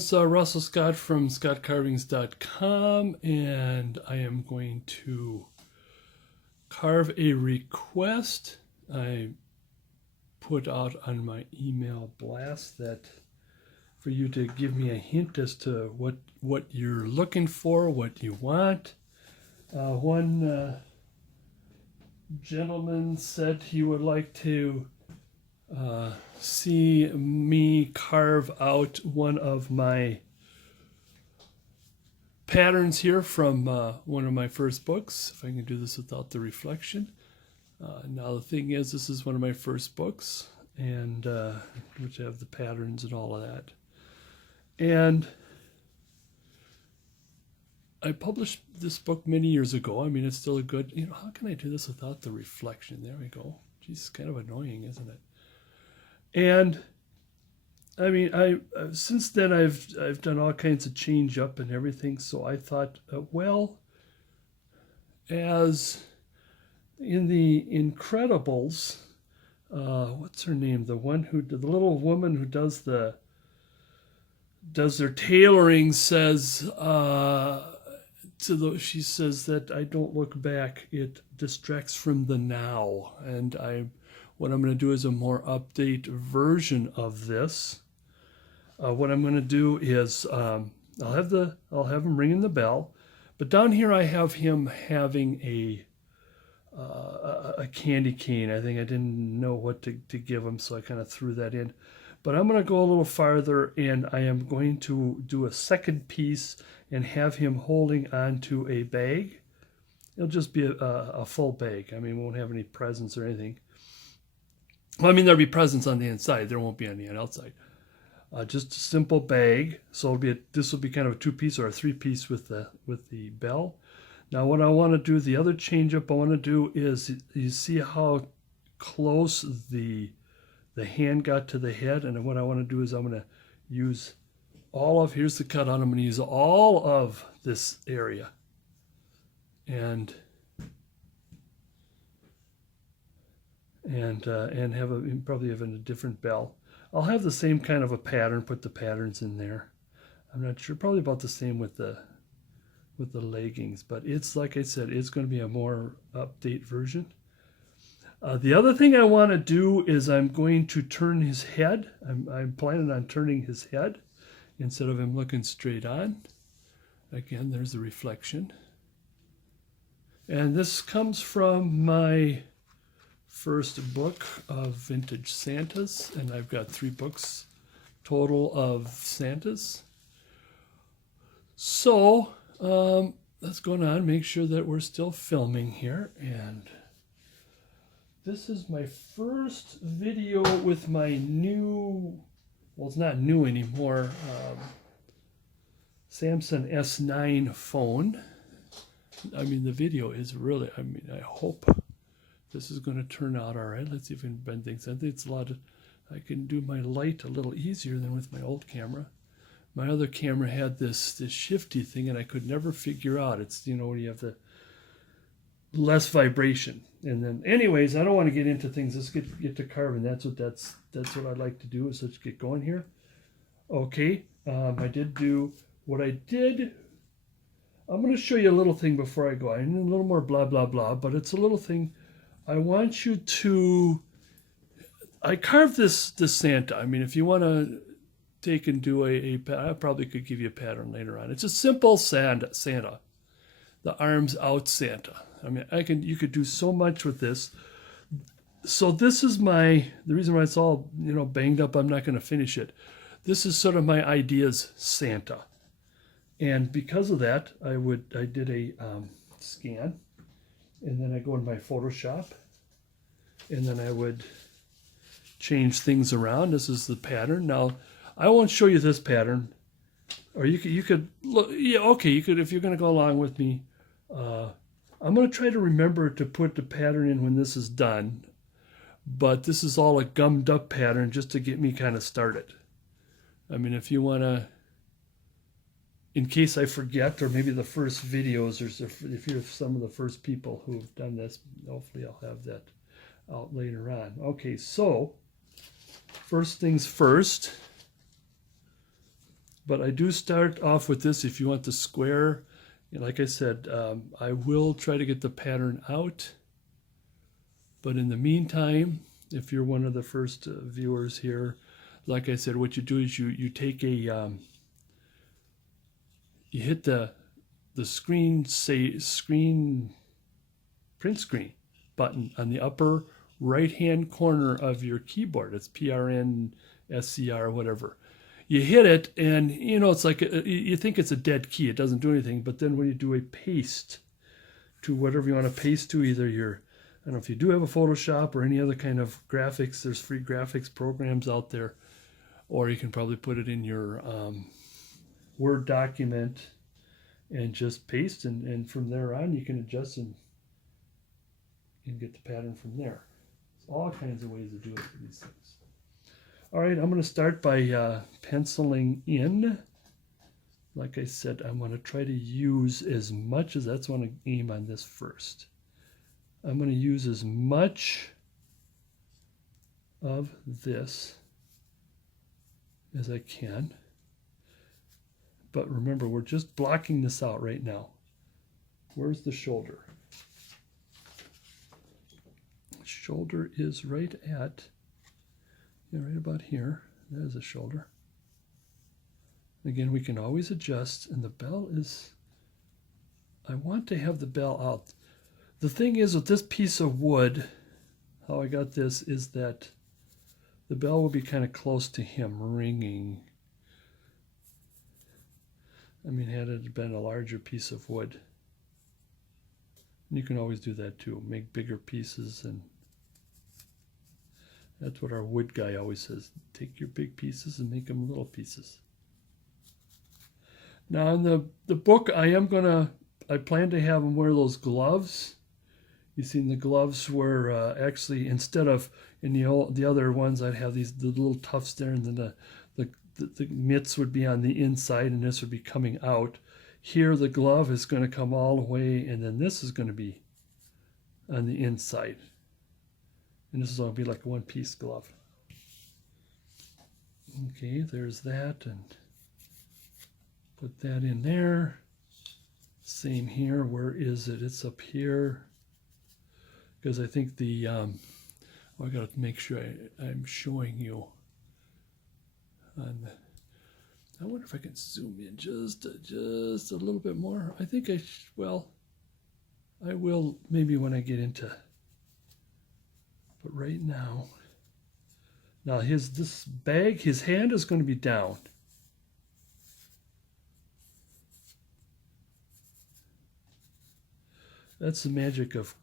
is Russell Scott from scottcarvings.com, and I am going to carve a request. I put out on my email blast that for you to give me a hint as to what you're looking for, what you want. One gentleman said he would like to see me carve out one of my patterns here from one of my first books, if I can do this without the reflection. Now the thing is, this is one of my first books, and which have the patterns and all of that. And I published this book many years ago. I mean, it's still a good, how can I do this without the reflection? There we go. Geez, it's kind of annoying, isn't it? And I mean, since then I've done all kinds of change up and everything. So I thought, well, as in the Incredibles, what's her name? The little woman who does their tailoring says she says that I don't look back. It distracts from the now, and what I'm going to do is a more update version of this. What I'm going to do is I'll have him ringing the bell, but down here I have him having a candy cane. I think I didn't know what to give him, so I kind of threw that in. But I'm going to go a little farther, and I am going to do a second piece and have him holding onto a bag. It'll just be a full bag. I mean, we won't have any presents or anything. Well, I mean, there'll be presents on the inside. There won't be any on the outside. Just a simple bag. So this will be kind of a 2-piece or a 3-piece with the bell. Now, what I want to do, the other change up I want to do is, you see how close the hand got to the head, and what I want to do is I'm going to use here's the cutout. I'm going to use all of this area, and probably have a different bell. I'll have the same kind of a pattern, put the patterns in there. I'm not sure, probably about the same with the leggings, but it's, like I said, it's going to be a more update version. The other thing I want to do is I'm going to turn his head. I'm planning on turning his head instead of him looking straight on. Again, there's the reflection. And this comes from my first book of vintage Santas, and I've got 3 books total of Santas. So let's go on, make sure that we're still filming here. And this is my first video with my new, well, it's not new anymore, Samsung S9 phone. I mean, the video is really, I hope this is going to turn out all right. Let's see if we can bend things. I think it's I can do my light a little easier than with my old camera. My other camera had this shifty thing, and I could never figure out. It's, where you have the less vibration. And then, anyways, I don't want to get into things. Let's get to carving. That's what I'd like to do. Is let's get going here. Okay, I did do what I did. I'm going to show you a little thing before I go. I need a little more blah blah blah, but it's a little thing. I want you to. I carved this Santa. I mean, if you want to take and do I probably could give you a pattern later on. It's a simple Santa, the arms out Santa. I mean, you could do so much with this. So this is the reason why it's all, banged up. I'm not going to finish it. This is sort of my ideas Santa. And because of that, I did a scan, and then I go in my Photoshop, and then I would change things around. This is the pattern. Now, I won't show you this pattern, or you could look. Yeah, okay, you could, if you're going to go along with me. I'm going to try to remember to put the pattern in when this is done, but this is all a gummed up pattern just to get me kind of started. I mean, if you want to, in case I forget, or maybe the first videos, or if you're some of the first people who have done this, hopefully I'll have that out later on. Okay, so first things first, But I do start off with this if you want the square. Like I said, I will try to get the pattern out. But in the meantime, if you're one of the first viewers here, like I said, what you do is you take a, you hit the screen, print screen button on the upper right-hand corner of your keyboard. It's PRN, SCR, whatever. You hit it, and it's like you think it's a dead key. It doesn't do anything. But then when you do a paste to whatever you want to paste to, either your, I don't know if you do have a Photoshop or any other kind of graphics. There's free graphics programs out there, or you can probably put it in your Word document and just paste, and from there on you can adjust and get the pattern from there. There's all kinds of ways to do it for these things. All right, I'm going to start by penciling in. Like I said, I want to try to use as much as, that's what I want to aim on this first. I'm going to use as much of this as I can. But remember, we're just blocking this out right now. Where's the shoulder? Shoulder is right at, right about here. There's a shoulder. Again, we can always adjust, and the bell is, I want to have the bell out. The thing is with this piece of wood, how I got this is that the bell will be kind of close to him, ringing. I mean, had it been a larger piece of wood, and you can always do that too, make bigger pieces, and that's what our wood guy always says, take your big pieces and make them little pieces. Now in the book, I plan to have him wear those gloves. You've seen the gloves where actually instead of in the other ones, I'd have the little tufts there, and then the mitts would be on the inside, and this would be coming out. Here the glove is going to come all the way, and then this is going to be on the inside. And this is going to be like a one-piece glove. Okay, there's that, and put that in there. Same here. Where is it? It's up here. Because I think I got to make sure I'm showing you. I wonder if I can zoom in just a little bit more. I think I will maybe when I get into. But right now, this bag, his hand is going to be down. That's the magic of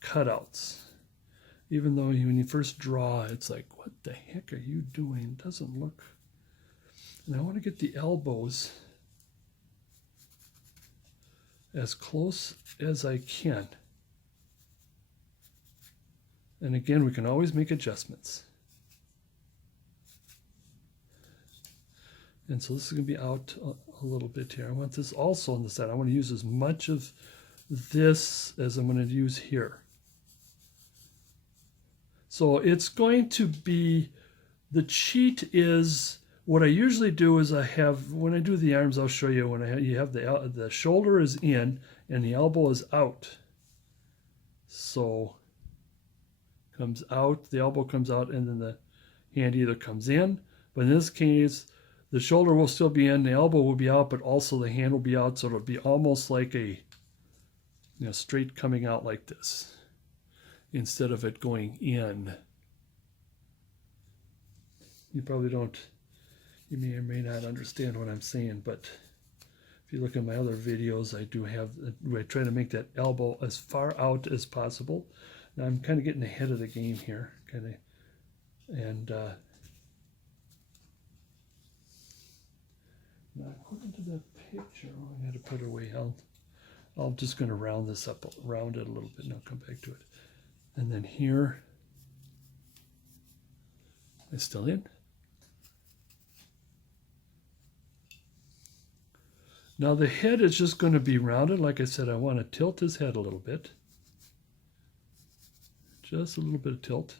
cutouts. Even though when you first draw, it's like, what the heck are you doing? It doesn't look. And I want to get the elbows as close as I can. And again, we can always make adjustments. And so this is going to be out a little bit here. I want this also on the side. I want to use as much of this as I'm going to use here. So it's going to be, the cheat is, what I usually do is when I do the arms, I'll show you, you have the shoulder is in and the elbow is out. So comes out, the elbow comes out, and then the hand either comes in, but in this case, the shoulder will still be in, the elbow will be out, but also the hand will be out, so it'll be almost like a, straight coming out like this, instead of it going in. You probably don't, you may or may not understand what I'm saying, but if you look at my other videos, I try to make that elbow as far out as possible. Now I'm kind of getting ahead of the game here, and now according to the picture, I got to put it away. I'm just going to round this up, round it a little bit, and I'll come back to it. And then here, it's still in. Now the head is just going to be rounded. Like I said, I want to tilt his head a little bit. Just a little bit of tilt.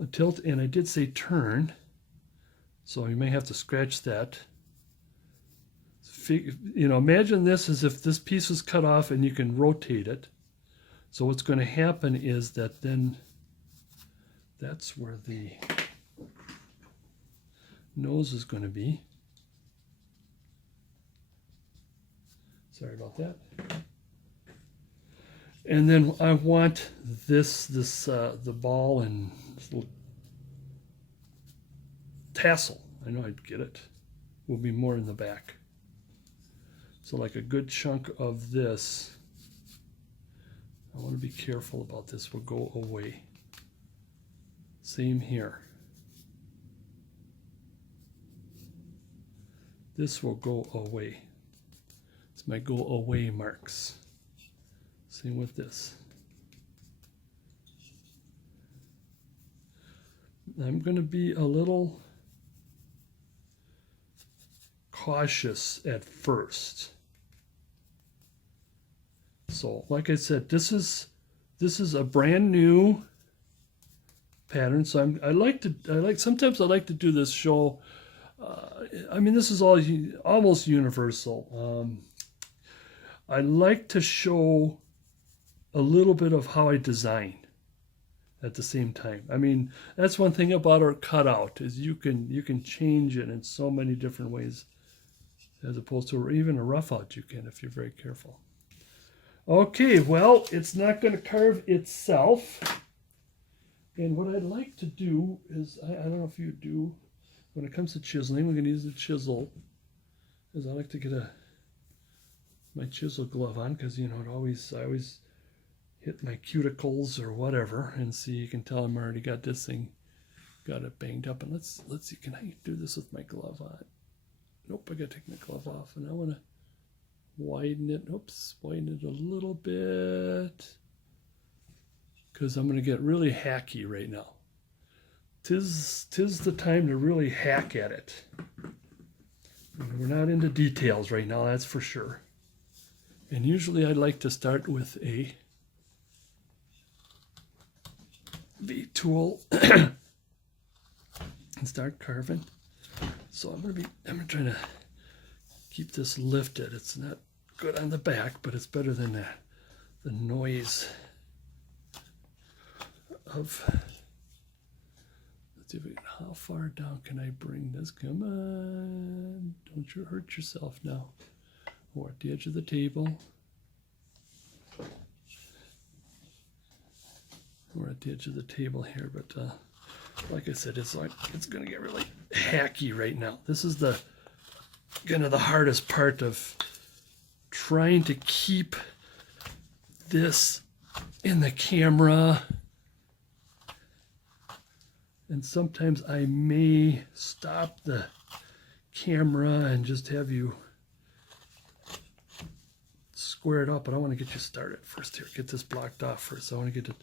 A tilt, and I did say turn. So you may have to scratch that. You know, imagine this as if this piece was cut off and you can rotate it. So what's going to happen is that then that's where the nose is going to be. Sorry about that. And then I want the ball and this little tassel. I know I'd get it. Will be more in the back. So like a good chunk of this, I want to be careful about this, will go away. Same here. This will go away. It's my go away marks. Same with this. I'm going to be a little cautious at first. So, like I said, this is a brand new pattern. So sometimes I like to do this show. I mean, this is almost universal. I like to show a little bit of how I design at the same time. I mean, that's one thing about our cutout is you can change it in so many different ways, as opposed to even a rough out you can if you're very careful. Okay, well, it's not going to carve itself. And what I'd like to do is, I don't know if you do, when it comes to chiseling, we're going to use the chisel, is I like to get my chisel glove on, because, you know, I always hit my cuticles or whatever, and see, you can tell I'm already got this thing, got it banged up. And let's see, can I do this with my glove on? Nope, I got to take my glove off, and I want to widen it. Oops, widen it a little bit, because I'm going to get really hacky right now. Tis the time to really hack at it. We're not into details right now, that's for sure. And usually I like to start with a V-tool and start carving. So I'm gonna try to keep this lifted. It's not good on the back, but it's better than the noise of. Let's see how far down can I bring this? Come on, don't you hurt yourself now. Or at the edge of the table. We're at the edge of the table here, but like I said, it's going to get really hacky right now. This is kind of the hardest part of trying to keep this in the camera. And sometimes I may stop the camera and just have you square it up, but I want to get you started first here. Get this blocked off first. I want to get to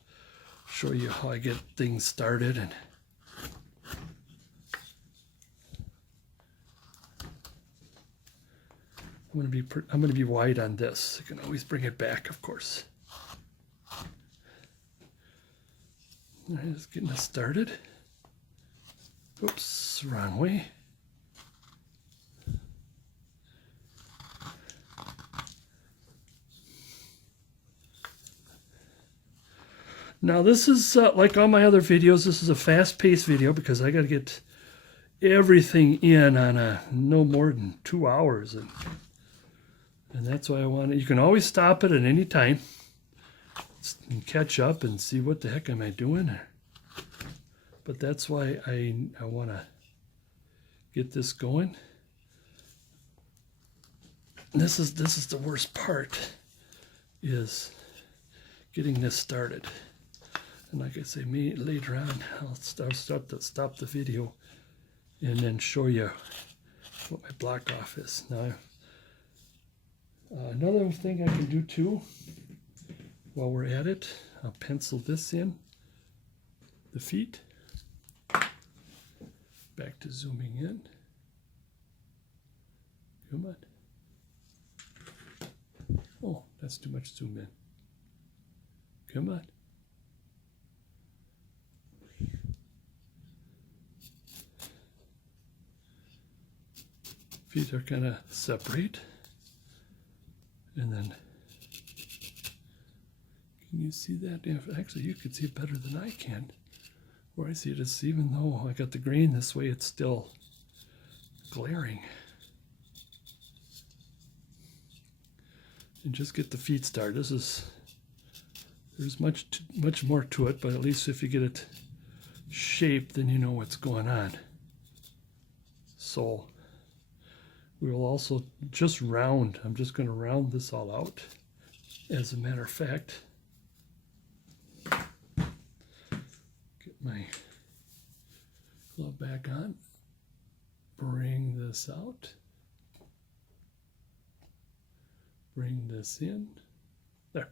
show you how I get things started. And I'm going to be wide on this. I can always bring it back, of course. All right, just getting us started. Oops, wrong way. Now this is like all my other videos, this is a fast-paced video because I got to get everything in on no more than 2 hours, and that's why I want it. You can always stop it at any time and catch up and see what the heck am I doing. But that's why I want to get this going. And this is the worst part, is getting this started. And like I say, later on, I'll stop the video and then show you what my block off is. Now, another thing I can do too, while we're at it, I'll pencil this in, the feet. Back to zooming in. Come on. Oh, that's too much zoom in. Come on. Feet are kind of separate. And then, can you see that? Actually, you can see it better than I can. Where I see it is, even though I got the grain this way, it's still glaring. And just get the feet started. There's much more to it, but at least if you get it shaped, then you know what's going on. So we will also just round. I'm just going to round this all out. As a matter of fact, get my glove back on. Bring this out. Bring this in. There.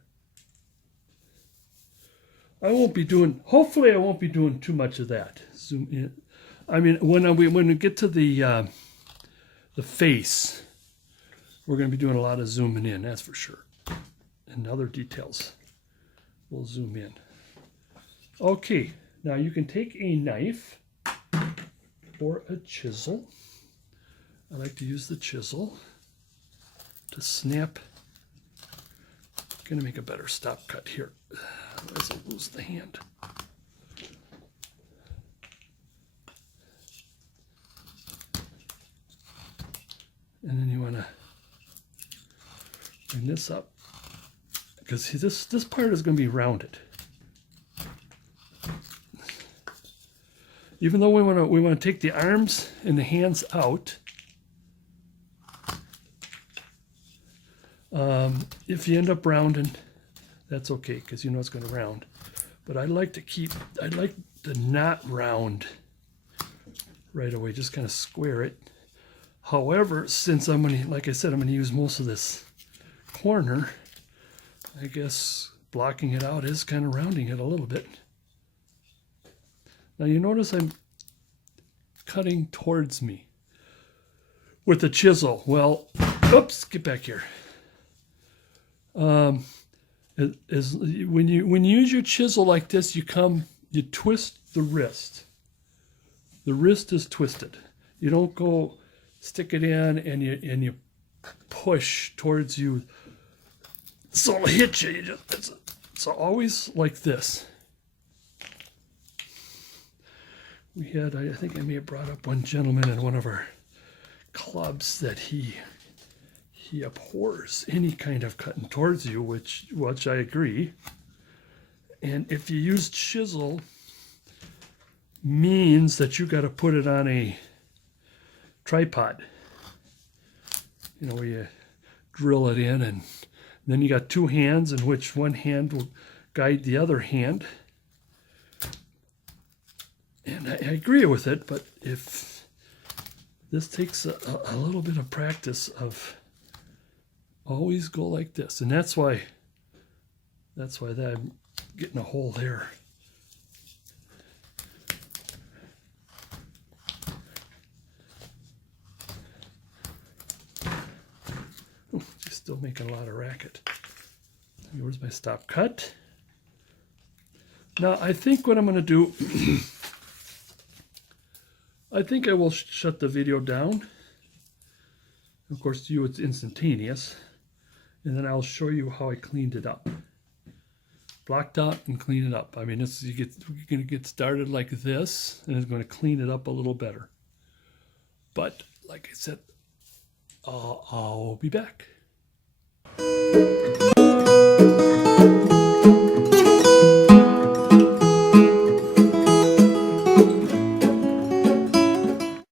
Hopefully I won't be doing too much of that. Zoom in. I mean, when we get to the face, we're going to be doing a lot of zooming in, that's for sure. And other details, we'll zoom in. Okay, now you can take a knife or a chisel. I like to use the chisel to snap. I'm going to make a better stop cut here, otherwise I'll lose the hand. And then you want to bring this up, because this part is going to be rounded. Even though we want to take the arms and the hands out, if you end up rounding, that's okay, because you know it's going to round. But I'd like to not round right away, just kind of square it. However, since I'm going to, like I said, I'm going to use most of this corner, I guess blocking it out is kind of rounding it a little bit. Now you notice I'm cutting towards me with the chisel. Well, oops, get back here. When you use your chisel like this, you twist the wrist. The wrist is twisted. You don't go stick it in and you push towards you, so it'll hit you. So always like this. We had, I think I may have brought up one gentleman in one of our clubs that he abhors any kind of cutting towards you, which I agree. And if you use chisel, means that you got to put it on a tripod. You know, where you drill it in, and then you got two hands in which one hand will guide the other hand. And I agree with it, but if this takes a little bit of practice of always go like this, and that's why that I'm getting a hole there. Oh, she's still making a lot of racket. Where's my stop cut? Now I think what I'm going to do, I think I will shut the video down. Of course, to you it's instantaneous. And then I'll show you how I cleaned it up. Blocked out and clean it up. I mean, you're going to get started like this, and it's going to clean it up a little better. But, like I said, I'll be back.